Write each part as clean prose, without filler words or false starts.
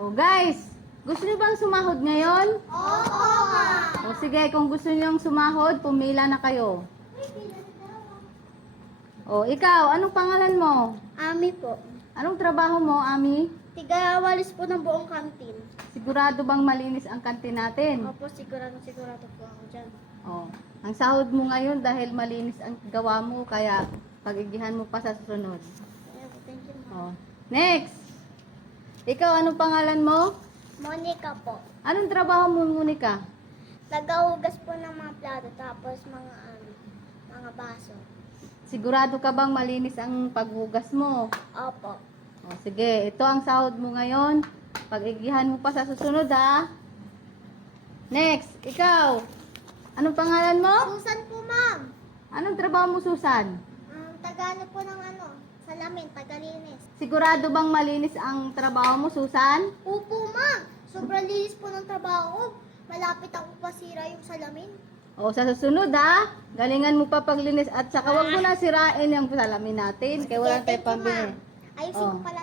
Oh, guys, gusto niyo bang sumahod ngayon? Oo, ma'am. O sige, kung gusto niyo sumahod, pumila na kayo. O, ikaw, anong pangalan mo? Ami po. Anong trabaho mo, Ami? Tigawalis po ng buong kantin. Sigurado bang malinis ang kantin natin? Opo, sigurado po ako dyan. Oh, ang sahod mo ngayon dahil malinis ang gawa mo, kaya pagigihan mo pa sa susunod. Thank you, ma'am. Oh. Next! Ikaw, anong pangalan mo? Monica po. Anong trabaho mo, Monica? Nagahugas po ng mga plato tapos mga baso. Sigurado ka bang malinis ang paghugas mo? Opo. Oh, sige, ito ang sahod mo ngayon. Pagigihan mo pa sa susunod, ha? Next! Ikaw! Anong pangalan mo? Susan po, ma'am. Anong trabaho mo, Susan? Tagano po ng salamin, tagalinis. Sigurado bang malinis ang trabaho mo, Susan? Opo, ma'am. Sobrang linis po ng trabaho ko. Malapit ako pasira yung salamin. O, sa susunod, ha? Galingan mo pa paglinis at saka wag mo na sirain yung salamin natin. Kaya wala tayo pambili. Ayusin Oh. ko pala.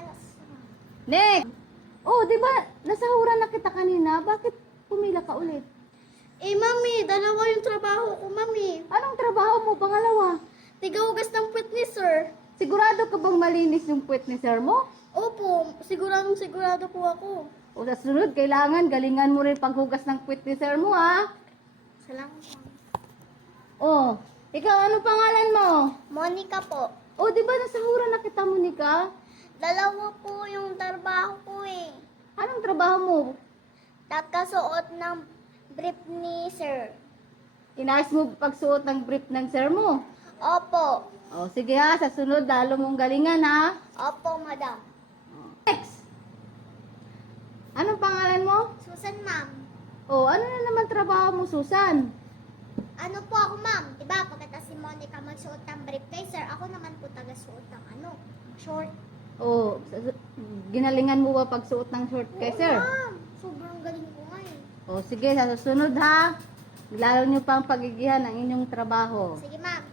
Next! Oh, di ba nasahuran na kita kanina? Bakit pumila ka ulit? Mami, dalawa yung trabaho ko, mami. Anong trabaho mo, pangalawa? Tigahugas ng puwet ni sir. Sigurado ka bang malinis yung puwet ni sir mo? Opo, sigurado po ako. O sa sunod, kailangan galingan mo rin paghugas ng puwet ni sir mo, ha? Salamat, ma'am. Oh, ikaw, anong pangalan mo? Monica po. Oh, di ba nasahuran na kita, Monica? Dalawa po yung trabaho ko eh. Anong trabaho mo? Takasuot ng brief ni sir. Inayos mo pagsuot ng brief ng sir mo? Opo. O, sige ha, sa sunod, lalo mong galingan, ha? Opo, madam. Next! Anong pangalan mo? Susan, ma'am. O, ano na naman trabaho mo, Susan? Ano po ako, ma'am? Diba, pagkatapos si Monica magsuot ng brief kay sir, ako naman po taga-suot ng short. O, ginalingan mo ba pagsuot ng short kay Oo, sir? ma'am. Sobrang galing ko nga eh. O, sige, sa susunod, ha? Lalo nyo pang pagigihan ang inyong trabaho. Sige, ma'am.